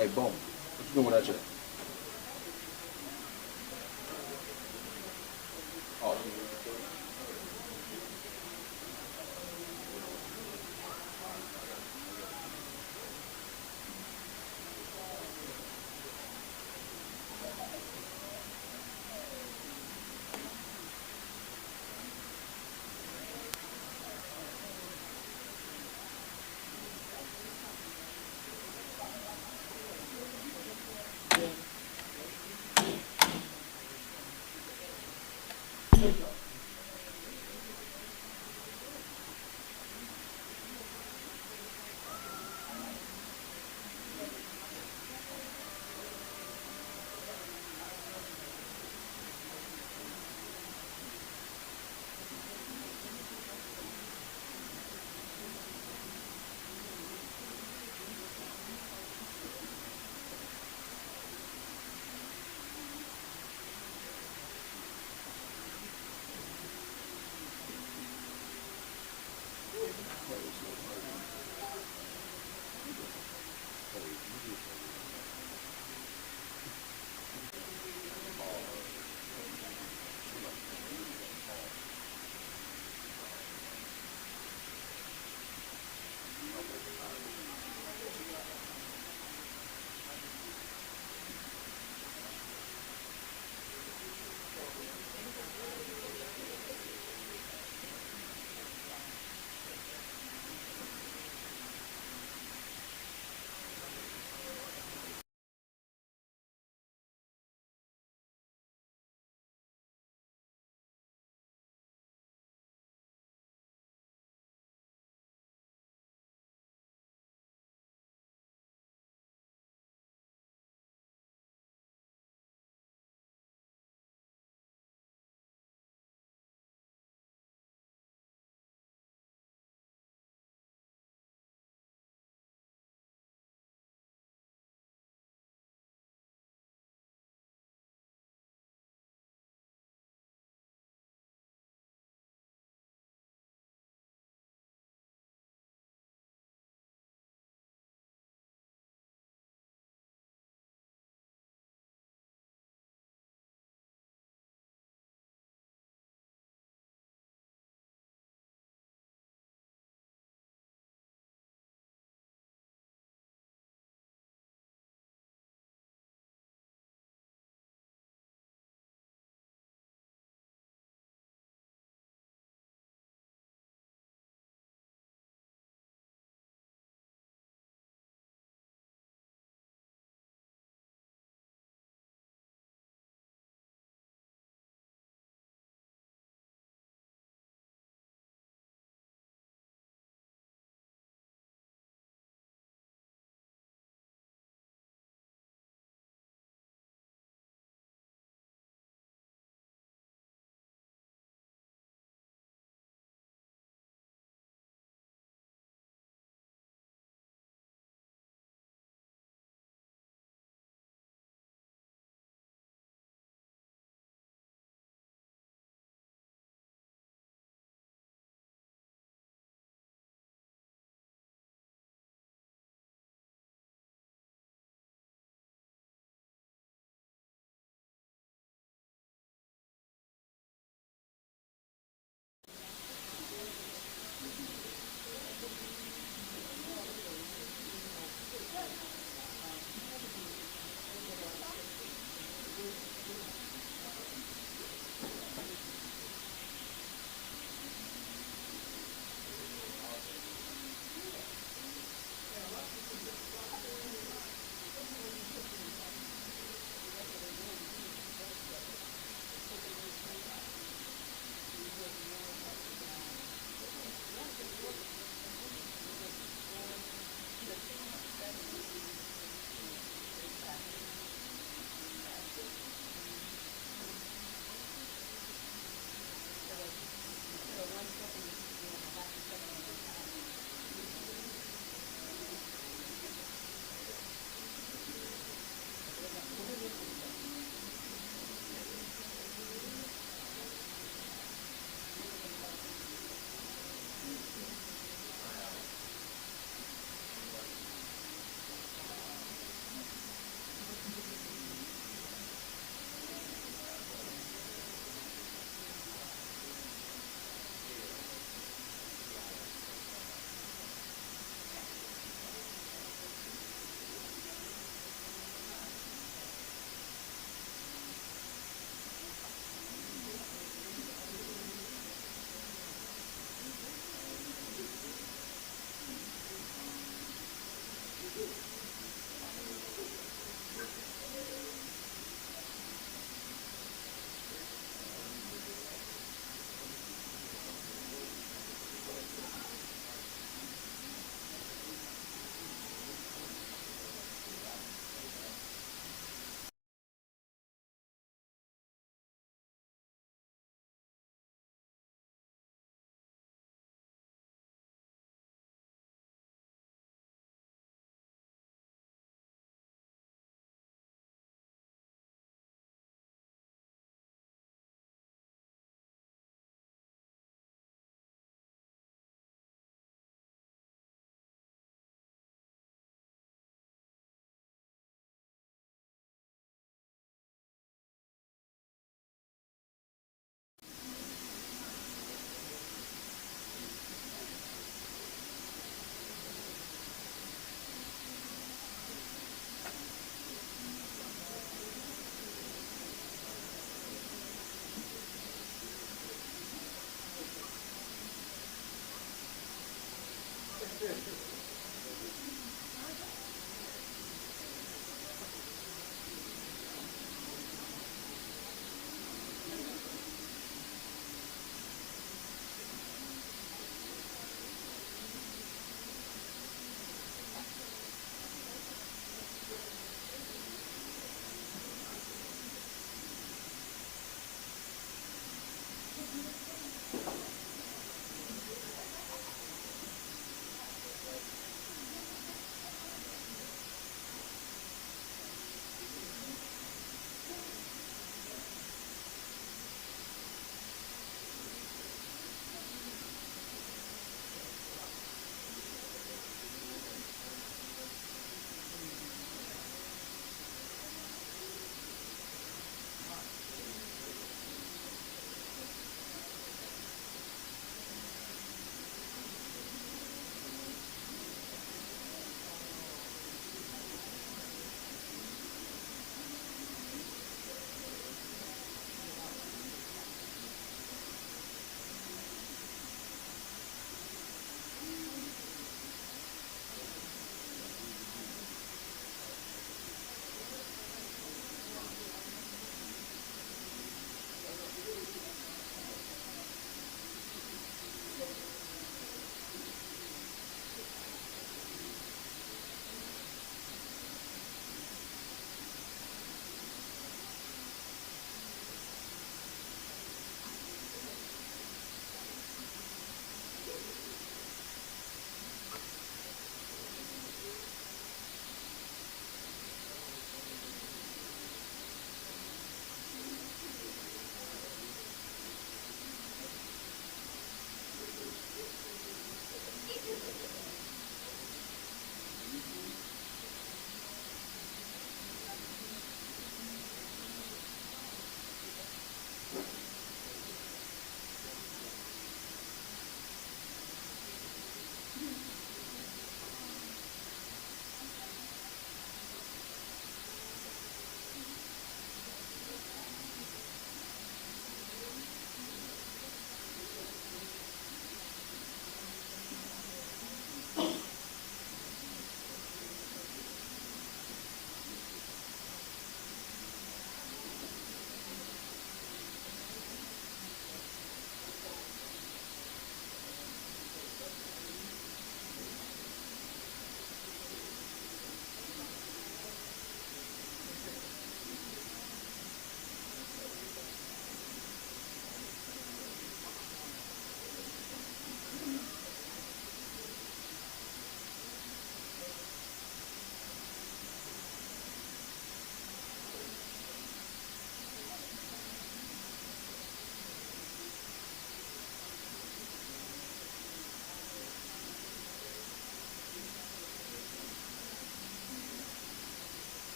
Hey, boom. What you doing with that shit? Oh,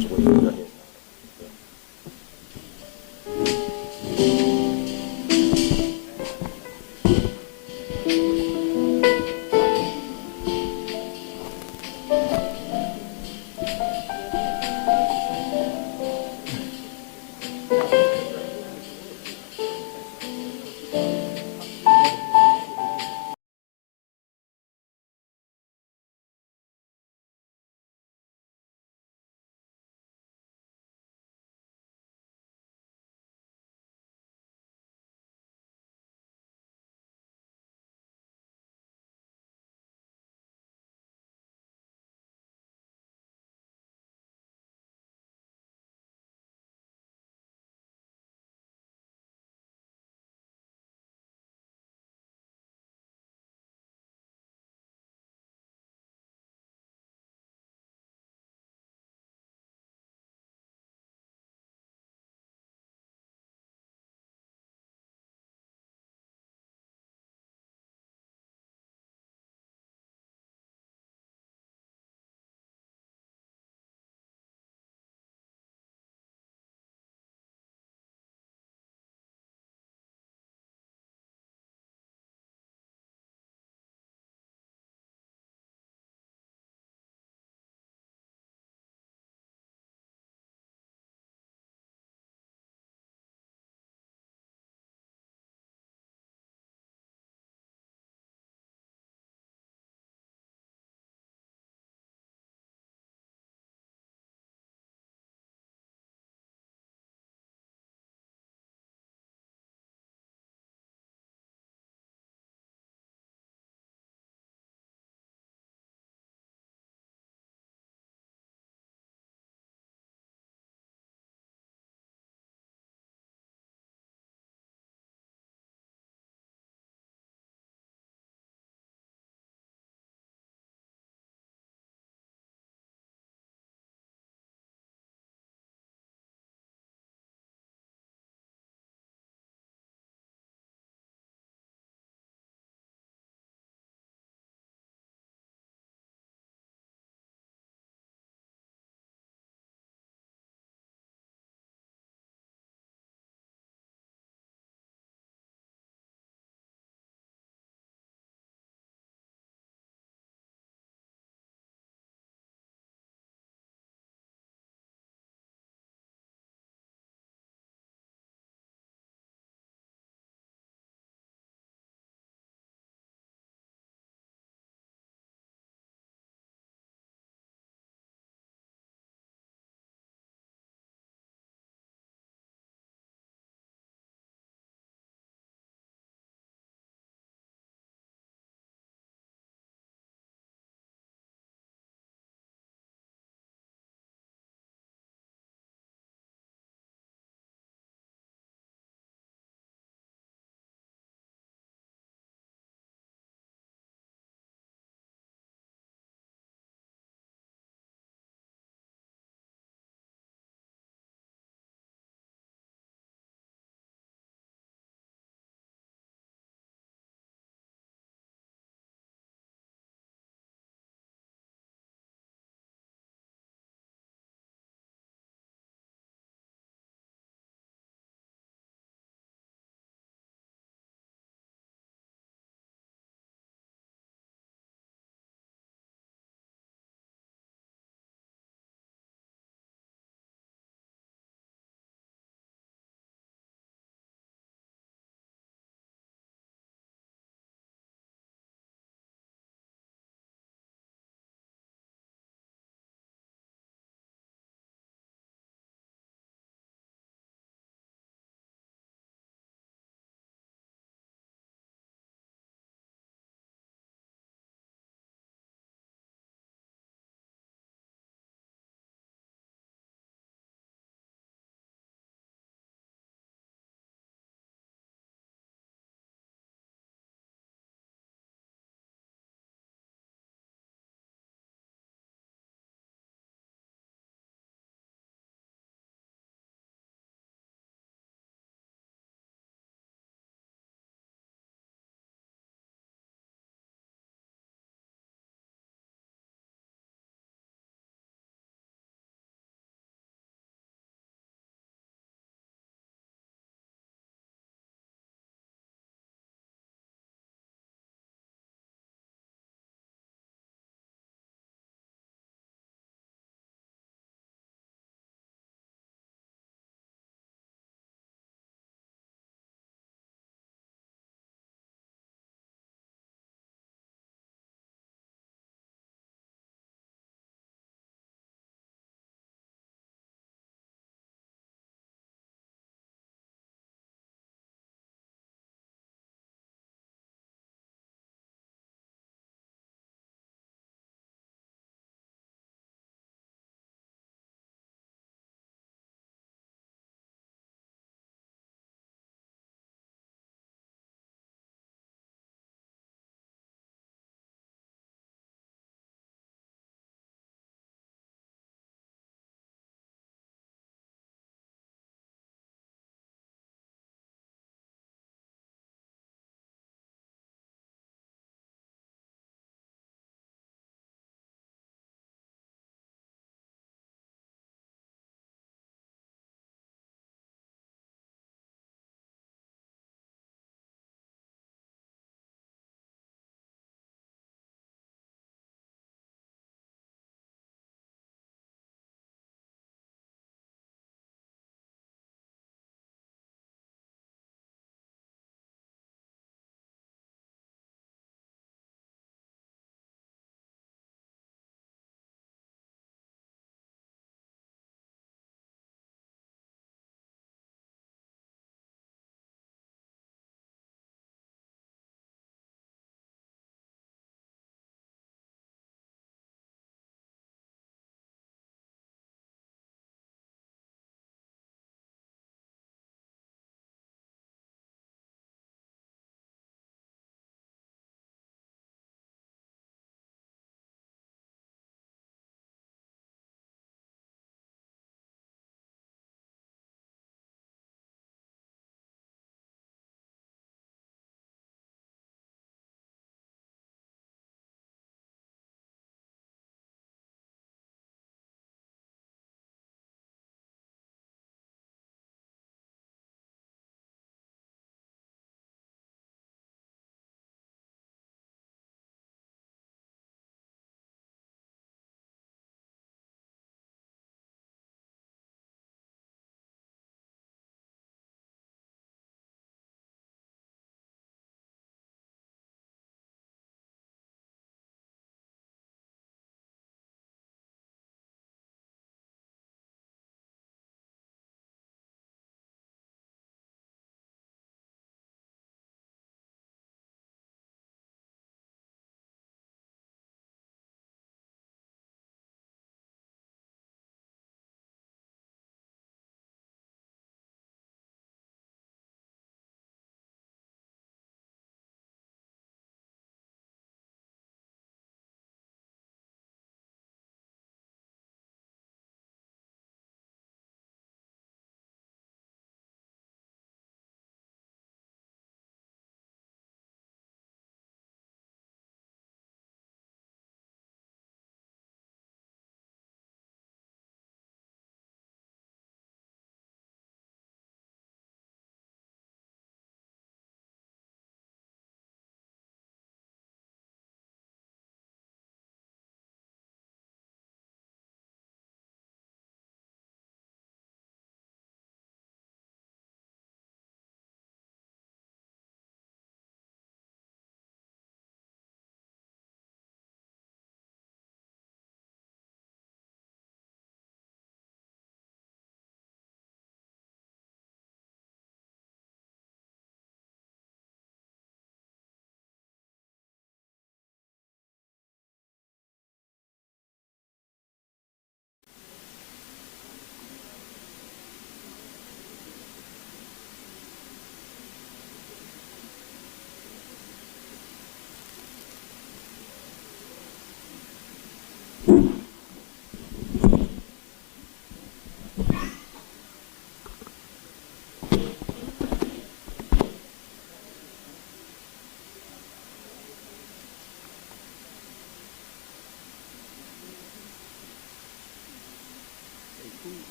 是我一个人。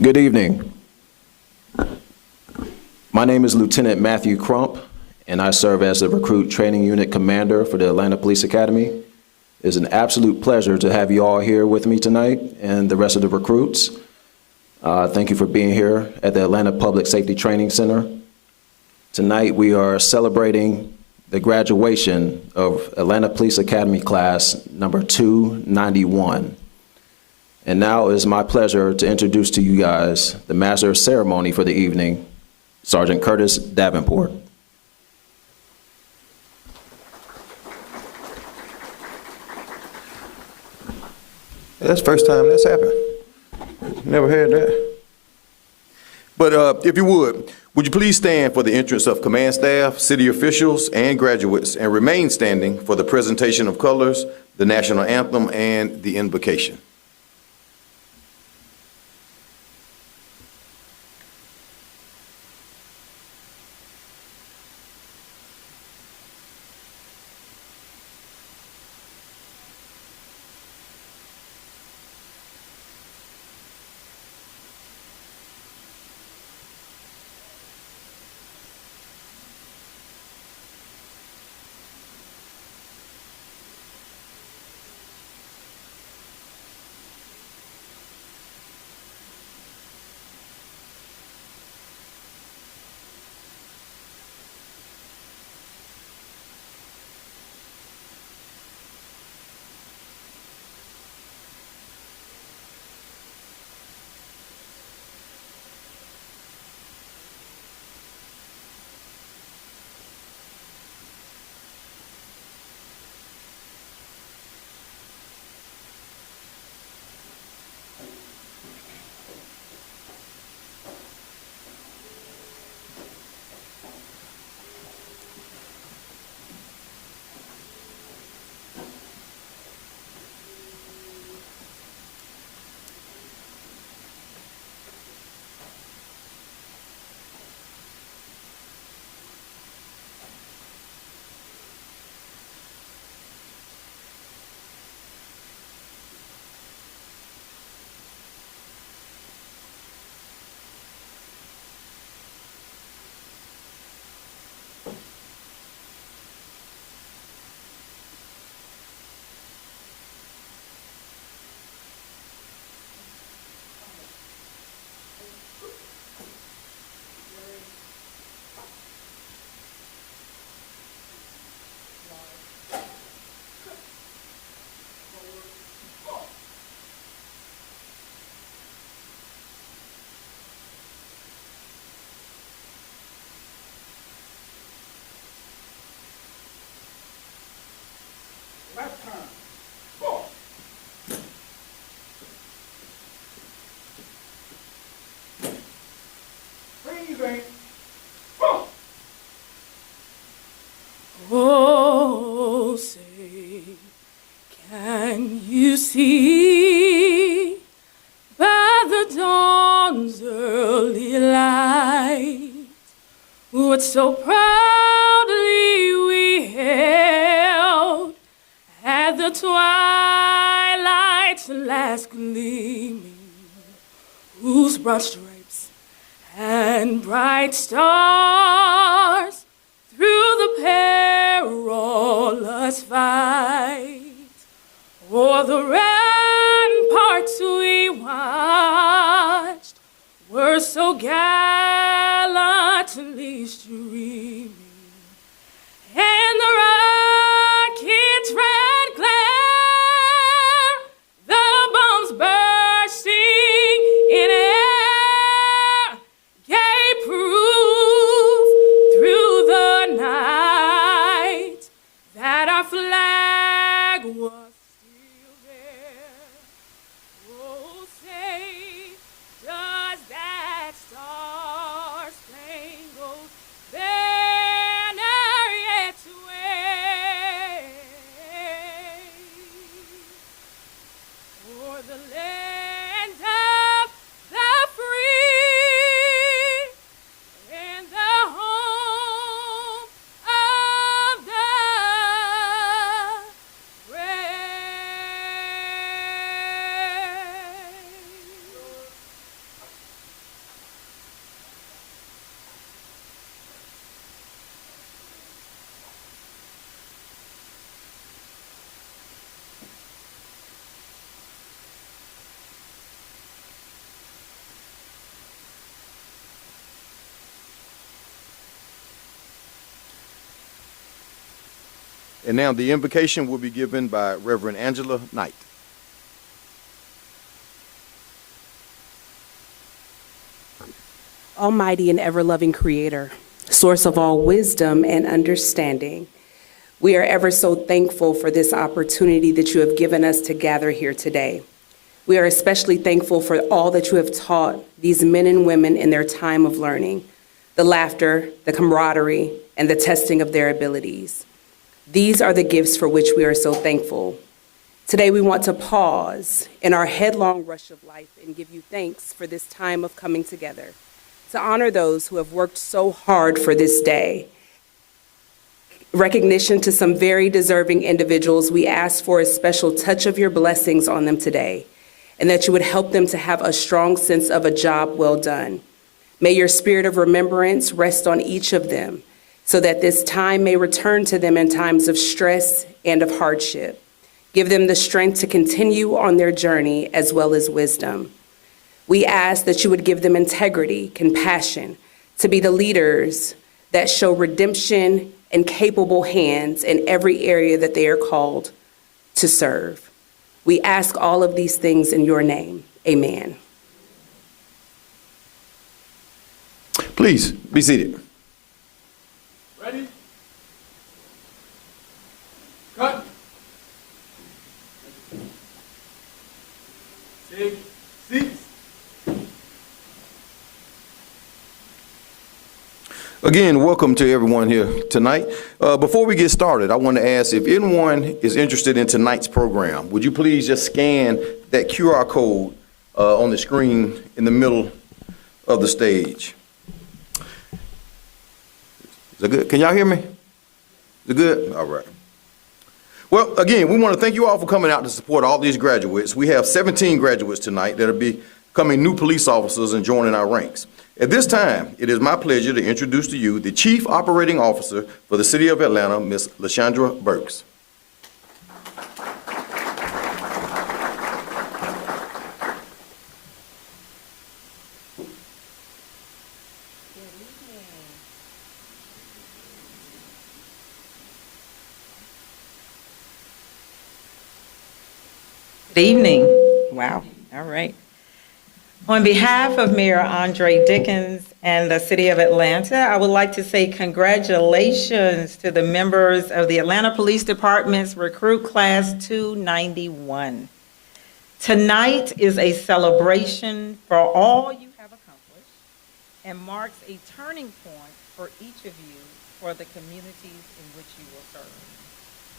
Good evening. My name is Lieutenant Matthew Crump, and I serve as the Recruit Training Unit Commander for the Atlanta Police Academy. It is an absolute pleasure to have you all here with me tonight and the rest of the recruits. Thank you for being here at the Atlanta Public Safety Training Center. Tonight we are celebrating the graduation of Atlanta Police Academy class number 291. And now it is my pleasure to introduce to you guys the Master of Ceremony for the evening, Sergeant Curtis Davenport. That's the first time that's happened. Never had that. But if you would you please stand for the entrance of command staff, city officials, and graduates, and remain standing for the presentation of colors, the national anthem, and the invocation. Left turn. Four. Breathing. Four. Oh, say, can you see by the dawn's early light what so proudly we held at the twilight's last gleaming, whose broad stripes and bright stars through the perilous fight o'er the ramparts we watched were so gallantly streaming, and the rocket's red glare, the bombs bursting in air, gave proof through the night that our flag was still there. And now the invocation will be given by Reverend Angela Knight. Almighty and ever-loving Creator, source of all wisdom and understanding, we are ever so thankful for this opportunity that you have given us to gather here today. We are especially thankful for all that you have taught these men and women in their time of learning, the laughter, the camaraderie, and the testing of their abilities. These are the gifts for which we are so thankful. Today we want to pause in our headlong rush of life and give you thanks for this time of coming together, to honor those who have worked so hard for this day. Recognition to some very deserving individuals, we ask for a special touch of your blessings on them today, and that you would help them to have a strong sense of a job well done. May your spirit of remembrance rest on each of them, so that this time may return to them in times of stress and of hardship. Give them the strength to continue on their journey as well as wisdom. We ask that you would give them integrity, compassion, to be the leaders that show redemption and capable hands in every area that they are called to serve. We ask all of these things in your name. Amen. Please be seated. Ready? Cut. Take seats. Again, welcome to everyone here tonight. Before we get started, I want to ask if anyone is interested in tonight's program, would you please just scan that QR code on the screen in the middle of the stage. Is that good? Can y'all hear me? Is it good? All right. Well, again, we want to thank you all for coming out to support all these graduates. We have 17 graduates tonight that will be becoming new police officers and joining our ranks. At this time, it is my pleasure to introduce to you the Chief Operating Officer for the City of Atlanta, Ms. LaShondra Burks. Good evening. Wow. All right. On behalf of Mayor Andre Dickens and the City of Atlanta, I would like to say congratulations to the members of the Atlanta Police Department's Recruit Class 291. Tonight is a celebration for all you have accomplished and marks a turning point for each of you for the communities in which you will serve.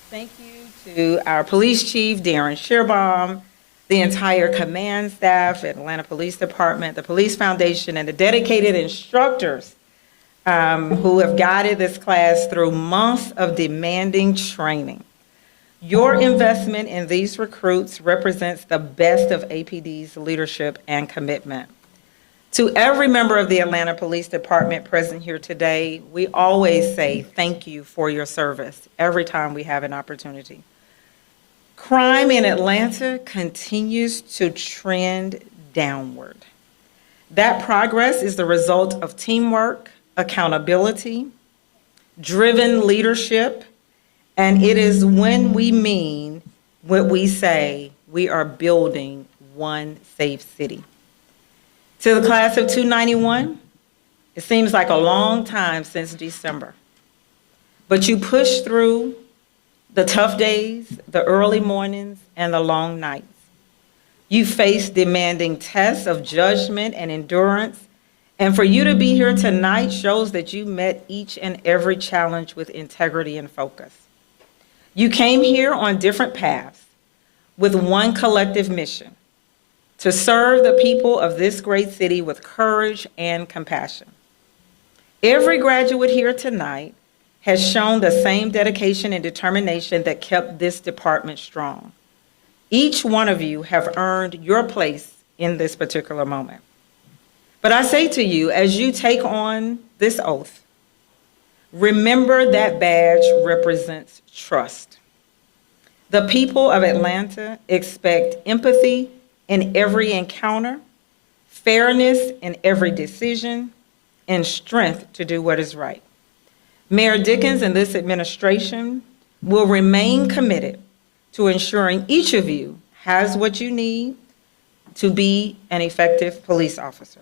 Thank you to our Police Chief, Darren Shearbaum, the entire command staff at Atlanta Police Department, the Police Foundation, and the dedicated instructors who have guided this class through months of demanding training. Your investment in these recruits represents the best of APD's leadership and commitment. To every member of the Atlanta Police Department present here today, we always say thank you for your service every time we have an opportunity. Crime in Atlanta continues to trend downward. That progress is the result of teamwork, accountability, driven leadership, and it is when we mean what we say we are building one safe city. To the class of 291, it seems like a long time since December, but you pushed through the tough days, the early mornings, and the long nights. You faced demanding tests of judgment and endurance, and for you to be here tonight shows that you met each and every challenge with integrity and focus. You came here on different paths with one collective mission: to serve the people of this great city with courage and compassion. Every graduate here tonight has shown the same dedication and determination that kept this department strong. Each one of you have earned your place in this particular moment. But I say to you, as you take on this oath, remember that badge represents trust. The people of Atlanta expect empathy in every encounter, fairness in every decision, and strength to do what is right. Mayor Dickens and this administration will remain committed to ensuring each of you has what you need to be an effective police officer,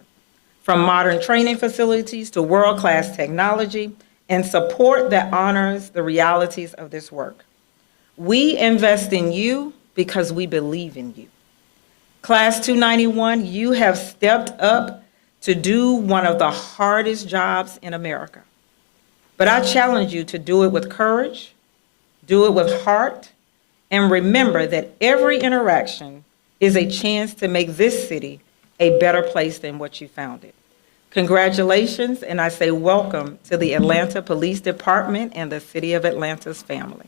from modern training facilities to world-class technology and support that honors the realities of this work. We invest in you because we believe in you. Class 291, you have stepped up to do one of the hardest jobs in America. But I challenge you to do it with courage, do it with heart, and remember that every interaction is a chance to make this city a better place than what you found it. Congratulations, and I say welcome to the Atlanta Police Department and the City of Atlanta's family.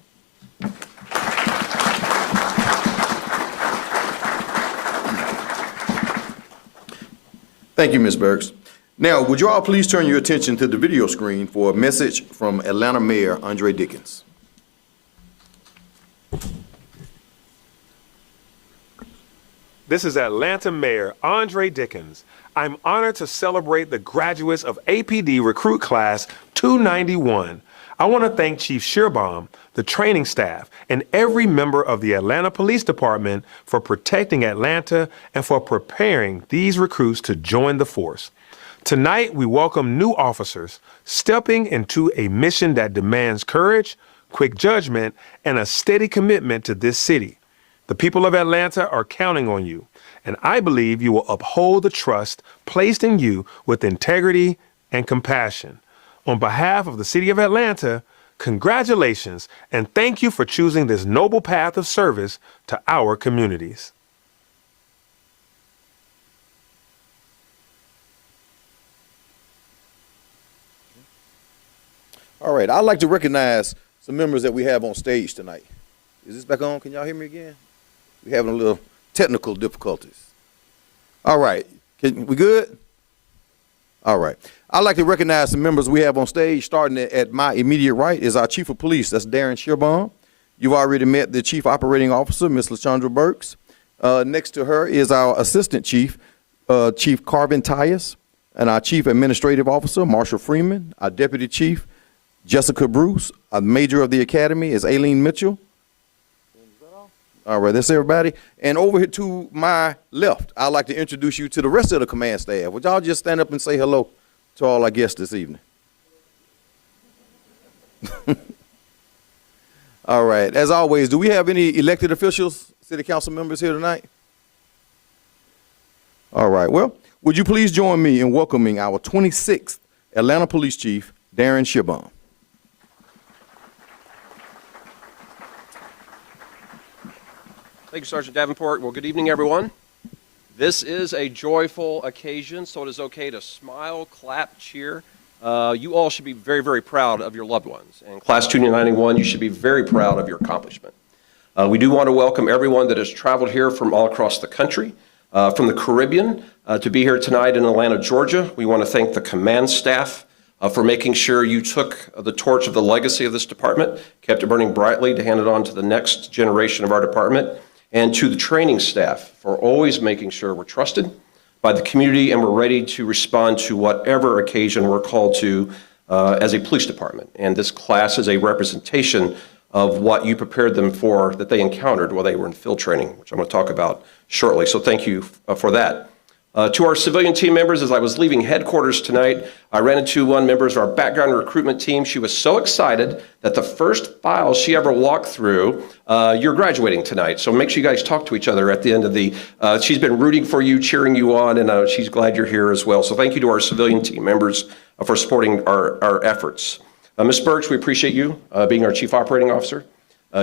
Thank you, Ms. Burks. Now, would you all please turn your attention to the video screen for a message from Atlanta Mayor Andre Dickens. This is Atlanta Mayor Andre Dickens. I'm honored to celebrate the graduates of APD Recruit Class 291. I want to thank Chief Shearbaum, the training staff, and every member of the Atlanta Police Department for protecting Atlanta and for preparing these recruits to join the force. Tonight, we welcome new officers stepping into a mission that demands courage, quick judgment, and a steady commitment to this city. The people of Atlanta are counting on you, and I believe you will uphold the trust placed in you with integrity and compassion. On behalf of the City of Atlanta, congratulations and thank you for choosing this noble path of service to our communities. All right, I'd like to recognize some members that we have on stage tonight. Is this back on? Can y'all hear me again? We're having a little technical difficulties. All right, we good? All right. I'd like to recognize some members we have on stage. Starting at my immediate right is our Chief of Police, that's Darren Shearbaum. You've already met the Chief Operating Officer, Ms. LaChandra Burks. Next to her is our Assistant Chief, Chief Carvin Tyus, and our Chief Administrative Officer, Marshall Freeman. Our Deputy Chief, Jessica Bruce. Our Major of the Academy is Aileen Mitchell. All right, that's everybody. And over here to my left, I'd like to introduce you to the rest of the command staff. Would y'all just stand up and say hello to all our guests this evening? All right, as always, do we have any elected officials, city council members here tonight? All right, well, would you please join me in welcoming our 26th Atlanta Police Chief, Darren Shearbaum. Thank you, Sergeant Davenport. Well, good evening, everyone. This is a joyful occasion, so it is okay to smile, clap, cheer. You all should be very, very proud of your loved ones. And Class 291, you should be very proud of your accomplishment. We do want to welcome everyone that has traveled here from all across the country, from the Caribbean, to be here tonight in Atlanta, Georgia. We want to thank the command staff for making sure you took the torch of the legacy of this department, kept it burning brightly to hand it on to the next generation of our department, and to the training staff for always making sure we're trusted by the community and we're ready to respond to whatever occasion we're called to as a police department. And this class is a representation of what you prepared them for that they encountered while they were in field training, which I'm going to talk about shortly. So thank you for that. To our civilian team members, as I was leaving headquarters tonight, I ran into one member of our background recruitment team. She was so excited that the first file she ever walked through, you're graduating tonight. So make sure you guys talk to each other at the end of the, she's been rooting for you, cheering you on, and she's glad you're here as well. So thank you to our civilian team members for supporting our efforts. Ms. Burks, we appreciate you being our Chief Operating Officer.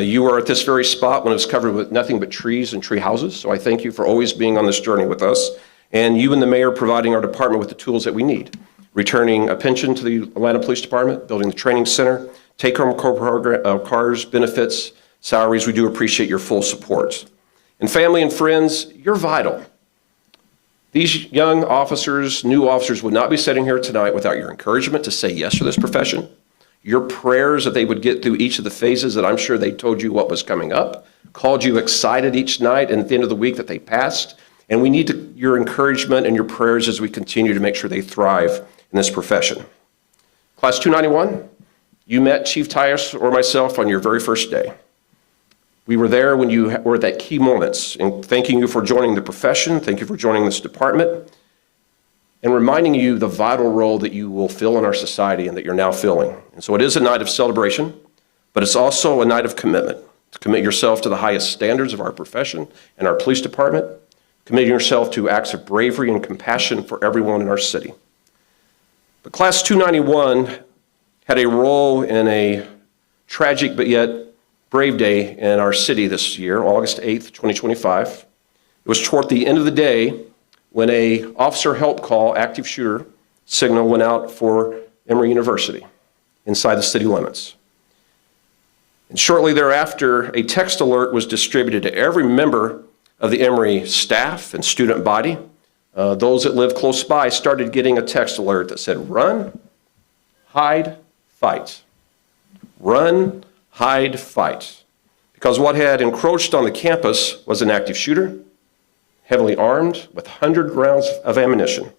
You were at this very spot when it was covered with nothing but trees and tree houses. So I thank you for always being on this journey with us. And you and the mayor providing our department with the tools that we need. Returning a pension to the Atlanta Police Department, building the training center, take-home cars, benefits, salaries. We do appreciate your full support. And family and friends, you're vital. These young officers, new officers would not be sitting here tonight without your encouragement to say yes to this profession, your prayers that they would get through each of the phases that I'm sure they told you what was coming up, called you excited each night and at the end of the week that they passed. And we need your encouragement and your prayers as we continue to make sure they thrive in this profession. Class 291, You met Chief Tyus or myself on your very first day. We were there when you were at that key moments, and thanking you for joining the profession, thank you for joining this department, and reminding you the vital role that you will fill in our society and that you're now filling. And so it is a night of celebration, but it's also a night of commitment. To commit yourself to the highest standards of our profession and our police department, committing yourself to acts of bravery and compassion for everyone in our city. But Class 291 had a role in a tragic but yet brave day in our city this year, August 8th, 2025. It was toward the end of the day when a officer help call, active shooter signal went out for Emory University inside the city limits. And shortly thereafter, a text alert was distributed to every member of the Emory staff and student body. Those that live close by started getting a text alert that said, run, hide, fight. Run, hide, fight. Because what had encroached on the campus was an active shooter, heavily armed with 100 rounds of ammunition.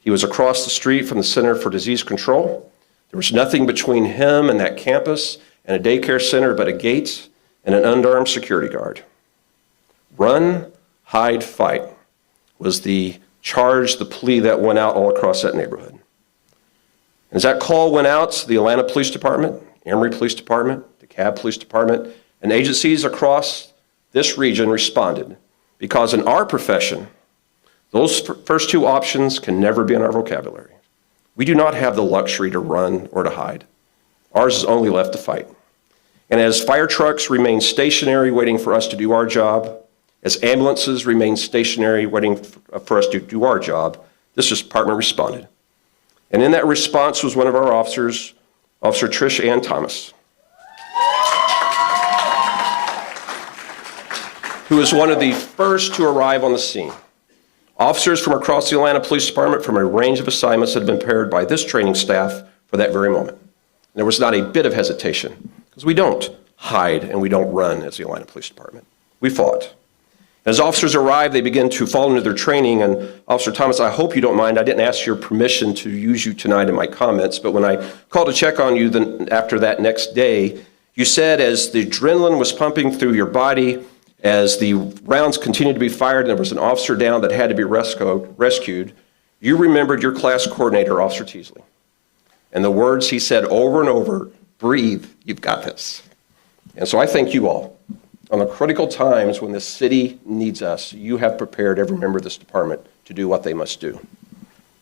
He was across the street from the Center for Disease Control. There was nothing between him and that campus and a daycare center but a gate and an unarmed security guard. Run, hide, fight was the charge, the plea that went out all across that neighborhood. As that call went out, the Atlanta Police Department, Emory Police Department, DeKalb Police Department, and agencies across this region responded, because in our profession, those first two options can never be in our vocabulary. We do not have the luxury to run or to hide. Ours is only left to fight. And as fire trucks remain stationary waiting for us to do our job, as ambulances remain stationary waiting for us to do our job, this department responded. And in that response was one of our officers, Officer Trish Ann Thomas, who was one of the first to arrive on the scene. Officers from across the Atlanta Police Department from a range of assignments had been paired by this training staff for that very moment. And there was not a bit of hesitation, because we don't hide and we don't run as the Atlanta Police Department. We fought. As officers arrived, they began to fall into their training, and Officer Thomas, I hope you don't mind, I didn't ask your permission to use you tonight in my comments, but when I called to check on you after that next day, you said as the adrenaline was pumping through your body, as the rounds continued to be fired and there was an officer down that had to be rescued, you remembered your class coordinator, Officer Teasley. And the words he said over and over, breathe, you've got this. And so I thank you all. On the critical times when this city needs us, you have prepared every member of this department to do what they must do.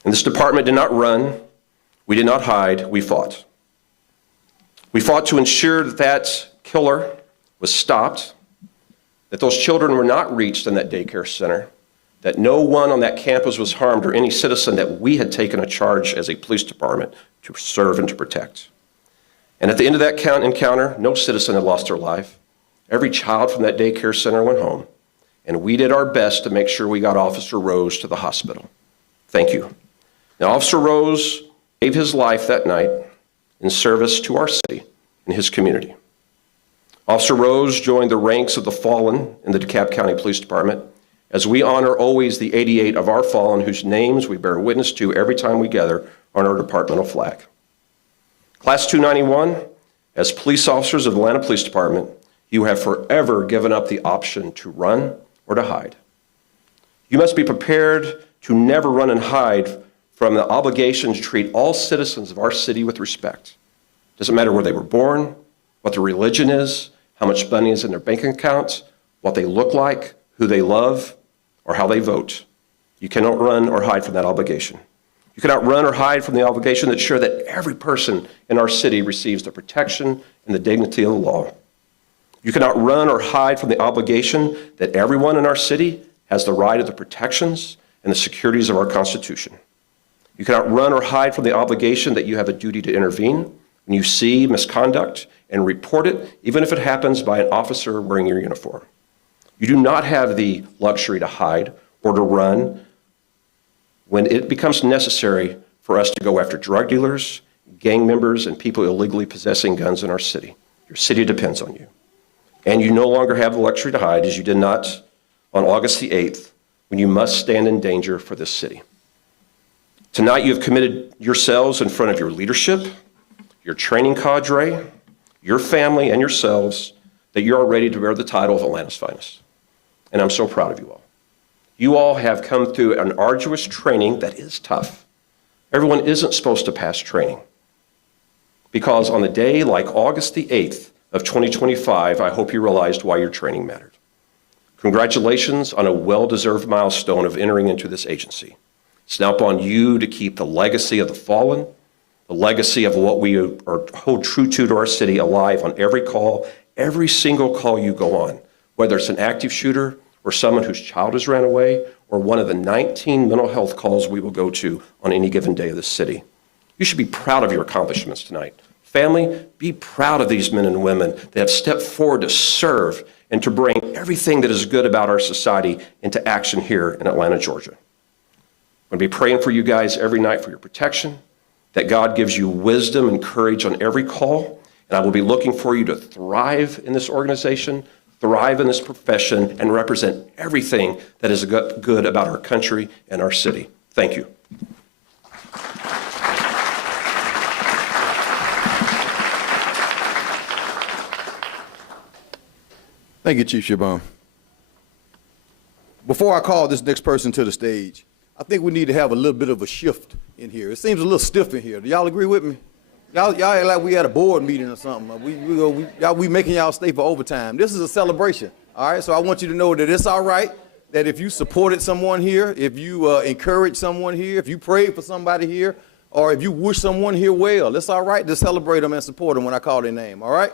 And this department did not run, we did not hide, we fought. We fought to ensure that that killer was stopped, that those children were not reached in that daycare center, that no one on that campus was harmed or any citizen that we had taken a charge as a police department to serve and to protect. And at the end of that encounter, no citizen had lost their life. Every child from that daycare center went home, and we did our best to make sure we got Officer Rose to the hospital. Thank you. Now, Officer Rose gave his life that night in service to our city and his community. Officer Rose joined the ranks of the fallen in the DeKalb County Police Department, as we honor always the 88 of our fallen whose names we bear witness to every time we gather on our departmental flag. Class 291, as police officers of the Atlanta Police Department, you have forever given up the option to run or to hide. You must be prepared to never run and hide from the obligation to treat all citizens of our city with respect. Doesn't matter where they were born, what their religion is, how much money is in their bank account, what they look like, who they love, or how they vote. You cannot run or hide from that obligation. You cannot run or hide from the obligation to ensure that every person in our city receives the protection and the dignity of the law. You cannot run or hide from the obligation that everyone in our city has the right of the protections and the securities of our Constitution. You cannot run or hide from the obligation that you have a duty to intervene when you see misconduct and report it, even if it happens by an officer wearing your uniform. You do not have the luxury to hide or to run when it becomes necessary for us to go after drug dealers, gang members, and people illegally possessing guns in our city. Your city depends on you. And you no longer have the luxury to hide, as you did not on August the 8th, when you must stand in danger for this city. Tonight, you have committed yourselves in front of your leadership, your training cadre, your family, and yourselves that you are ready to bear the title of Atlanta's finest. And I'm so proud of you all. You all have come through an arduous training that is tough. Everyone isn't supposed to pass training. Because on a day like August the 8th of 2025, I hope you realized why your training mattered. Congratulations on a well-deserved milestone of entering into this agency. It's now upon you to keep the legacy of the fallen, the legacy of what we hold true to our city alive on every call, every single call you go on, whether it's an active shooter or someone whose child has ran away or one of the 19 mental health calls we will go to on any given day of this city. You should be proud of your accomplishments tonight. Family, be proud of these men and women that have stepped forward to serve and to bring everything that is good about our society into action here in Atlanta, Georgia. I'm going to be praying for you guys every night for your protection, that God gives you wisdom and courage on every call, and I will be looking for you to thrive in this organization, thrive in this profession, and represent everything that is good about our country and our city. Thank you. Thank you, Chief Sherbon. Before I call this next person to the stage, I think we need to have a little bit of a shift in here. It seems a little stiff in here. Do y'all agree with me? Y'all act like we had a board meeting or something. We making y'all stay for overtime. This is a celebration, all right? So I want you to know that it's all right, that if you supported someone here, if you encouraged someone here, if you prayed for somebody here, or if you wish someone here well, it's all right to celebrate them and support them when I call their name, all right?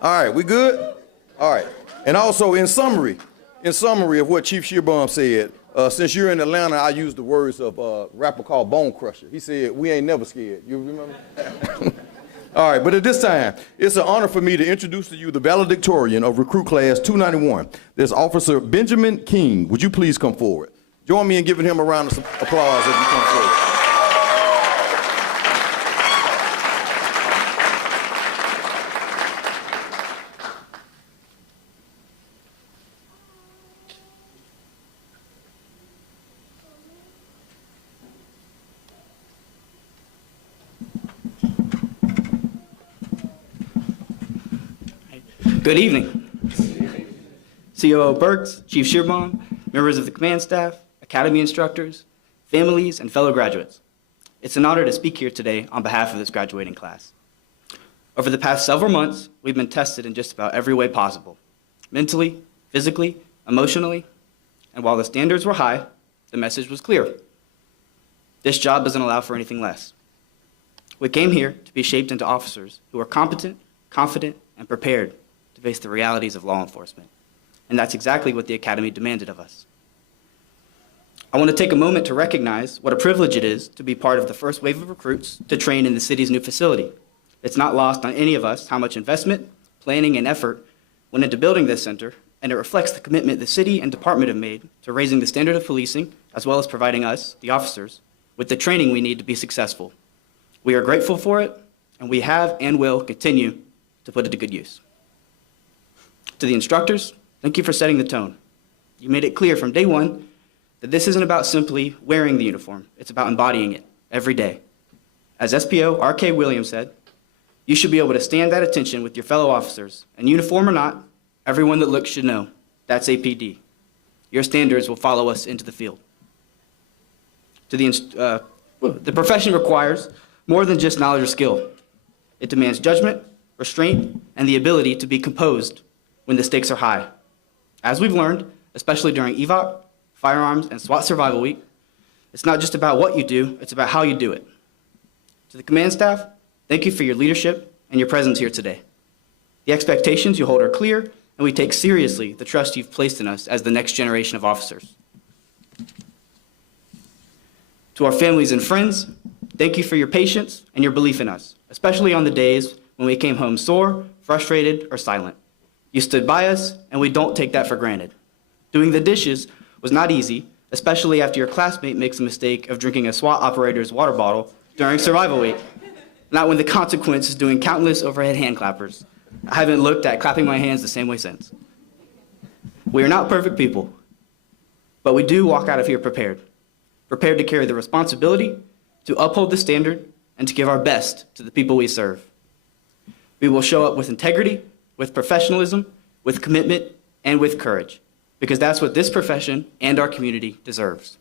All right, we good? All right. And also in summary of what Chief Sherbon said, since you're in Atlanta, I use the words of a rapper called Bone Crusher. He said, "We ain't never scared." You remember? All right, but at this time, it's an honor for me to introduce to you the valedictorian of Recruit Class 291. There's Officer Benjamin King. Would you please come forward? Join me in giving him a round of applause as he comes forward. Good evening. COO Burks, Chief Sherbon, members of the command staff, academy instructors, families, and fellow graduates. It's an honor to speak here today on behalf of this graduating class. Over the past several months, we've been tested in just about every way possible, mentally, physically, emotionally, and while the standards were high, the message was clear. This job doesn't allow for anything less. We came here to be shaped into officers who are competent, confident, and prepared to face the realities of law enforcement. And that's exactly what the Academy demanded of us. I want to take a moment to recognize what a privilege it is to be part of the first wave of recruits to train in the city's new facility. It's not lost on any of us how much investment, planning, and effort went into building this center, and it reflects the commitment the city and department have made to raising the standard of policing, as well as providing us, the officers, with the training we need to be successful. We are grateful for it, and we have and will continue to put it to good use. To the instructors, thank you for setting the tone. You made it clear from day one that this isn't about simply wearing the uniform, it's about embodying it every day. As SPO R.K. Williams said, you should be able to stand at attention with your fellow officers, and uniform or not, everyone that looks should know, that's APD. Your standards will follow us into the field. To the profession requires more than just knowledge or skill. It demands judgment, restraint, and the ability to be composed when the stakes are high. As we've learned, especially during EVOC, Firearms, and SWAT Survival Week, it's not just about what you do, it's about how you do it. To the command staff, thank you for your leadership and your presence here today. The expectations you hold are clear, and we take seriously the trust you've placed in us as the next generation of officers. To our families and friends, thank you for your patience and your belief in us, especially on the days when we came home sore, frustrated, or silent. You stood by us, and we don't take that for granted. Doing the dishes was not easy, especially after your classmate makes the mistake of drinking a SWAT operator's water bottle during Survival Week. Not when the consequence is doing countless overhead hand clappers. I haven't looked at clapping my hands the same way since. We are not perfect people, but we do walk out of here prepared to carry the responsibility to uphold the standard and to give our best to the people we serve. We will show up with integrity, with professionalism, with commitment, and with courage, because that's what this profession and our community deserves.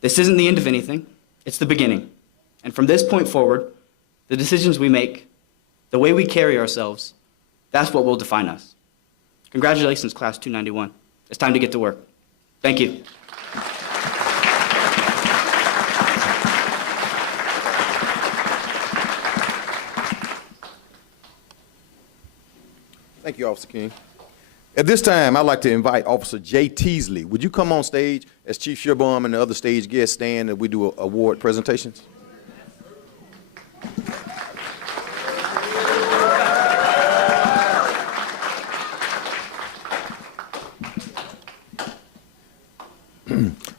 This isn't the end of anything, it's the beginning. And from this point forward, the decisions we make, the way we carry ourselves, that's what will define us. Congratulations, Class 291. It's time to get to work. Thank you. Thank you, Officer King. At this time, I'd like to invite Officer Jay Teasley. Would you come on stage as Chief Shearbaum and the other stage guests stand and we do award presentations?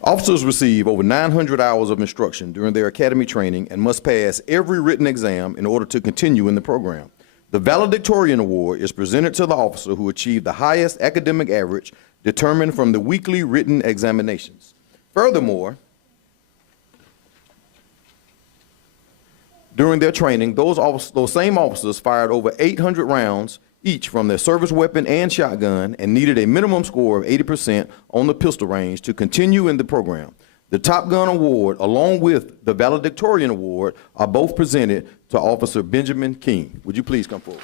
Officers receive over 900 hours of instruction during their academy training and must pass every written exam in order to continue in the program. The Valedictorian Award is presented to the officer who achieved the highest academic average determined from the weekly written examinations. Furthermore, during their training, those same officers fired over 800 rounds each from their service weapon and shotgun and needed a minimum score of 80% on the pistol range to continue in the program. The Top Gun Award, along with the Valedictorian Award, are both presented to Officer Benjamin King. Would you please come forward?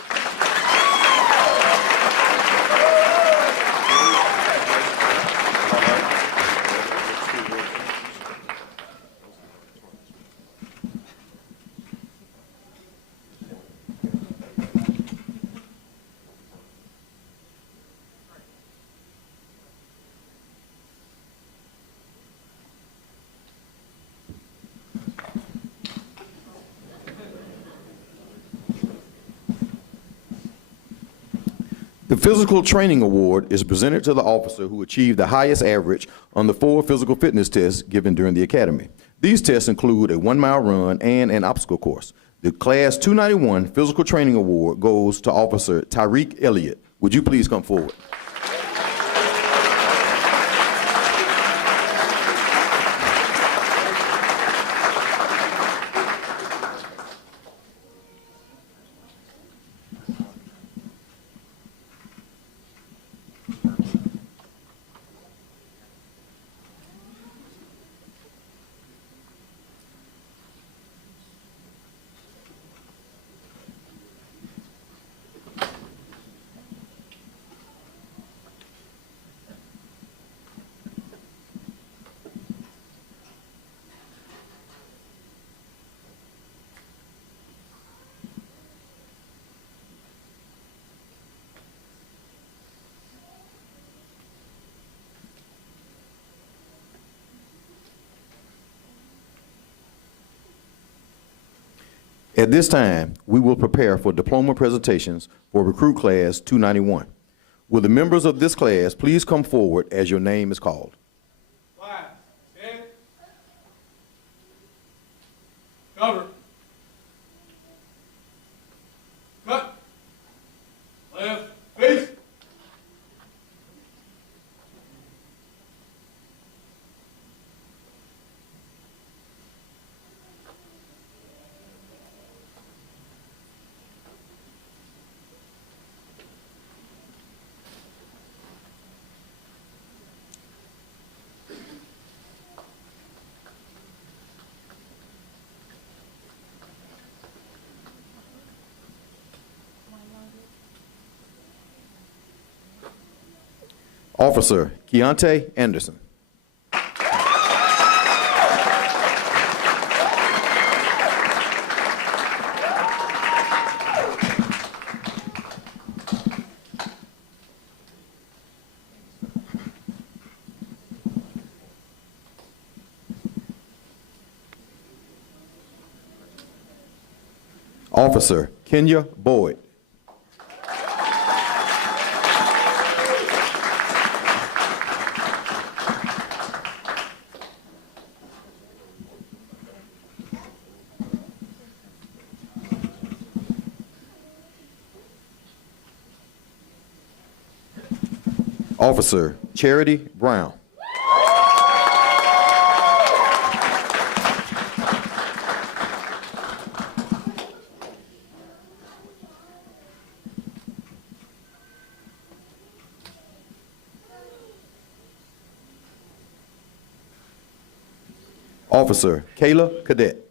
The Physical Training Award is presented to the officer who achieved the highest average on the 4 physical fitness tests given during the academy. These tests include a 1-mile run and an obstacle course. The Class 291 Physical Training Award goes to Officer Tyreek Elliott. Would you please come forward? At this time, we will prepare for diploma presentations for Recruit Class 291. Will the members of this class please come forward as your name is called? Class, stand. Cover. Cut. Left, face. Officer Keontae Anderson. Officer Kenya Boyd. Officer Charity Brown. Officer Kayla Cadet.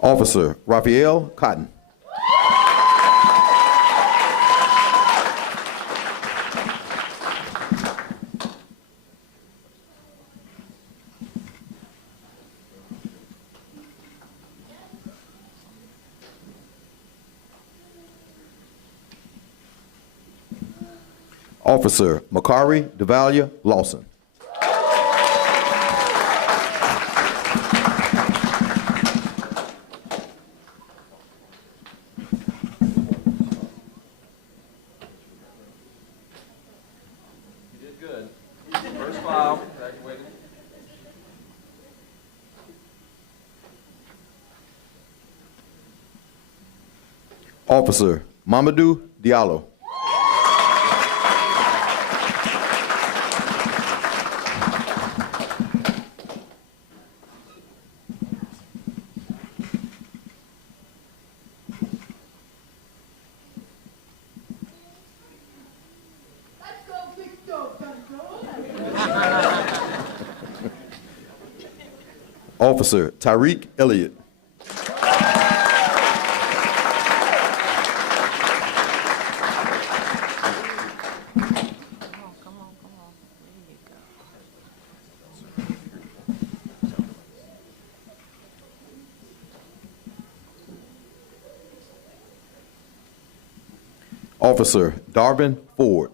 Officer Raphael Cotton. Officer Makari Devalia Lawson. You did good. First file, graduated. Officer Mamadou Diallo. Officer Tyreek Elliott. Officer Darvin Ford.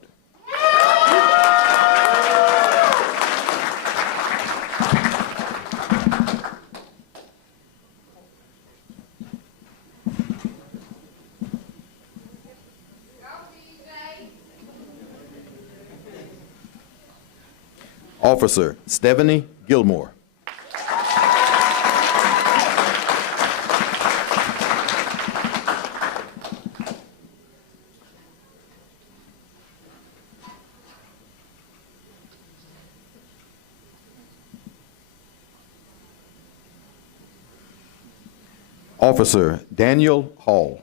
Officer Stephanie Gilmore. Officer Daniel Hall.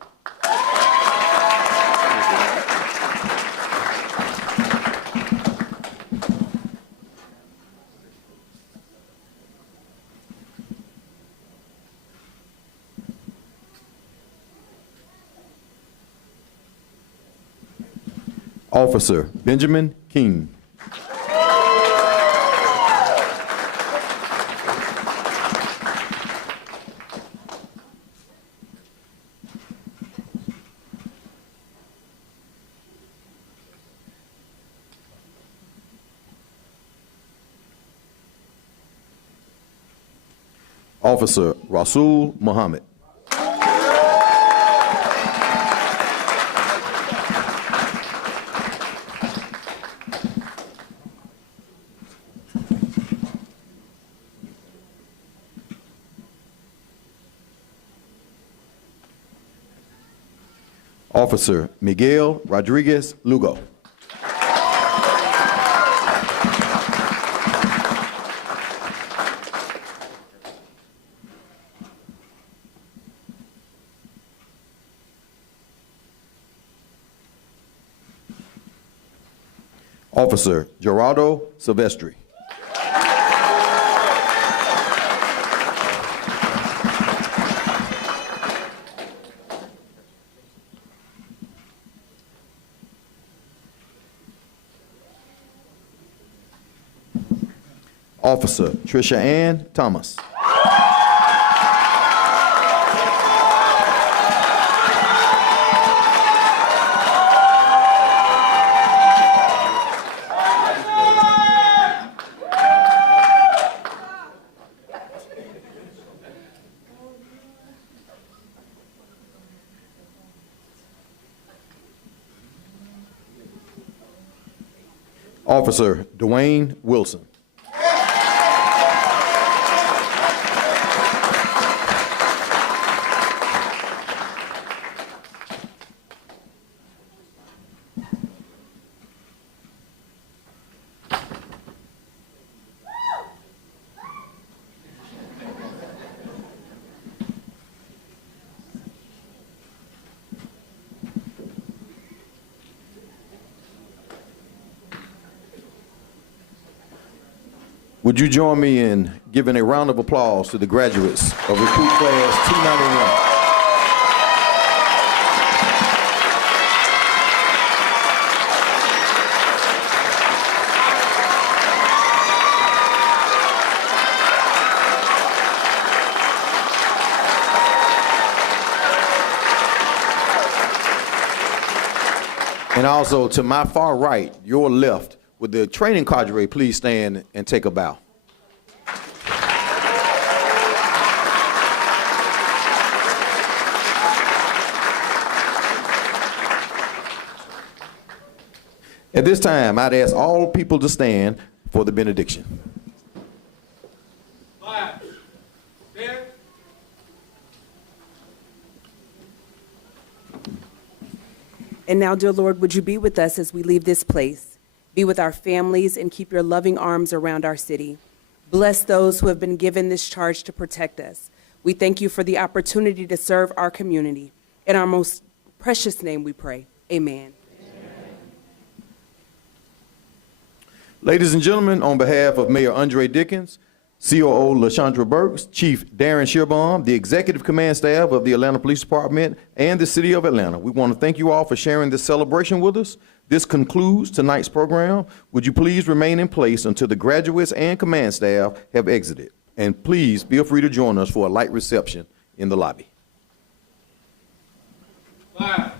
Officer Benjamin King. Officer Rasul Muhammad. Officer Miguel Rodriguez Lugo. Officer Gerardo Silvestri. Officer Trisha Ann Thomas. Officer Dwayne Wilson. Would you join me in giving a round of applause to the graduates of Recruit Class 291? And also to my far right, your left, would the training cadre please stand and take a bow? At this time, I'd ask all people to stand for the benediction. Class, stand. And now, dear Lord, would you be with us as we leave this place? Be with our families and keep your loving arms around our city. Bless those who have been given this charge to protect us. We thank you for the opportunity to serve our community. In our most precious name we pray. Amen. Ladies and gentlemen, on behalf of Mayor Andre Dickens, COO LaShondra Burks, Chief Darren Shearbaum, the Executive Command Staff of the Atlanta Police Department, and the City of Atlanta, we want to thank you all for sharing this celebration with us. This concludes tonight's program. Would you please remain in place until the graduates and command staff have exited? And please feel free to join us for a light reception in the lobby. Class,